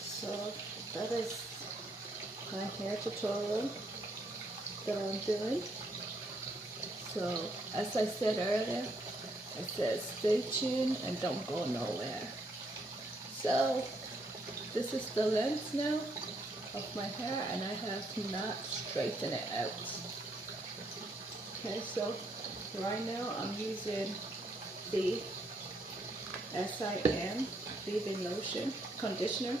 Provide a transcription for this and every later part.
So that is my hair tutorial that I'm doing. So as I said earlier, I said stay tuned and don't go nowhere. So this is the length now of my hair, and I have not straightened it out. Okay, so right now I'm using the SIM leave-in lotion conditioner.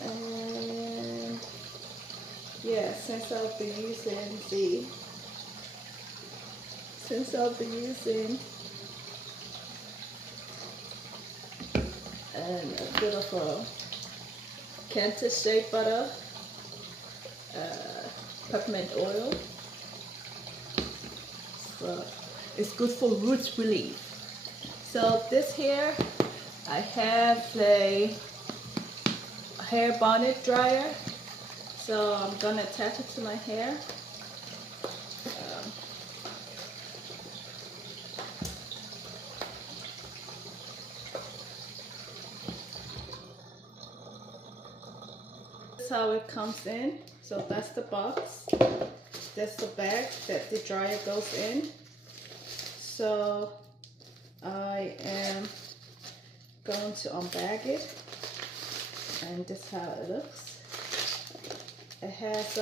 And yeah, since I've been using and a bit of a Kansas shea butter, peppermint oil. So it's good for roots relief. So this here, I have a hair bonnet dryer. So I'm gonna attach it to my hair. This is how it comes in. So that's the box. That's the bag that the dryer goes in. So I am going to unbag it, and this is how it looks. It has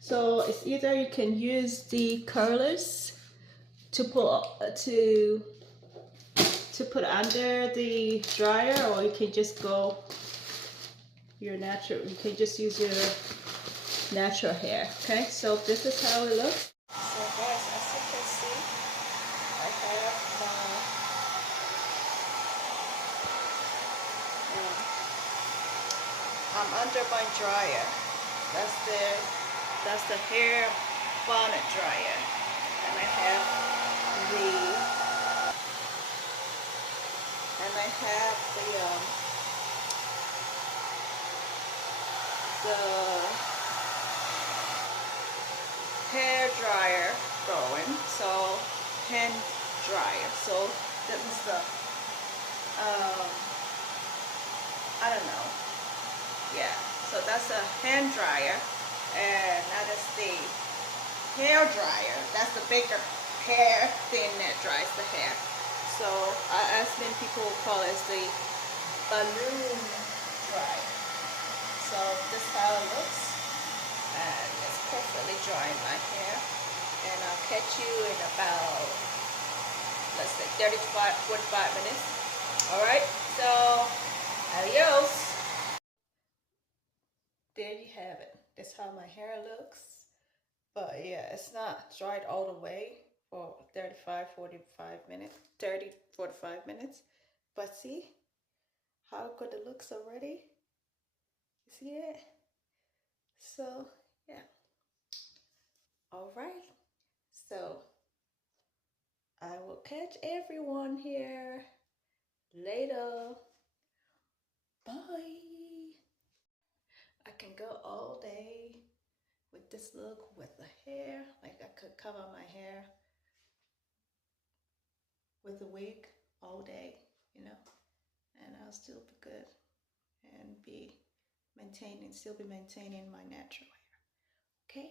so it's either you can use the curlers to put under the dryer, or you can just go your natural. You can just use your natural hair. Okay, so this is how it looks. So guys, as you can see, I have I'm under my dryer. That's the hair bonnet dryer, and I have the hair dryer going, so hand dryer. So this is the I don't know. Yeah, so that's a hand dryer, and that is the hair dryer. That's the bigger hair thing that dries the hair. So as many people call it the balloon dryer. So this is how it looks, and it's perfectly drying my hair. And I'll catch you in about, let's say, 45 minutes. All right, so adios. There you have it. That's how my hair looks. But yeah, it's not dried all the way for 45 minutes. But see how good it looks already? You see it? So yeah. All right. So I will catch everyone here later. Bye. I can go all day with this look, with the hair. Like I could cover my hair with a wig all day, you know, and I'll still be good and still be maintaining my natural hair. Okay?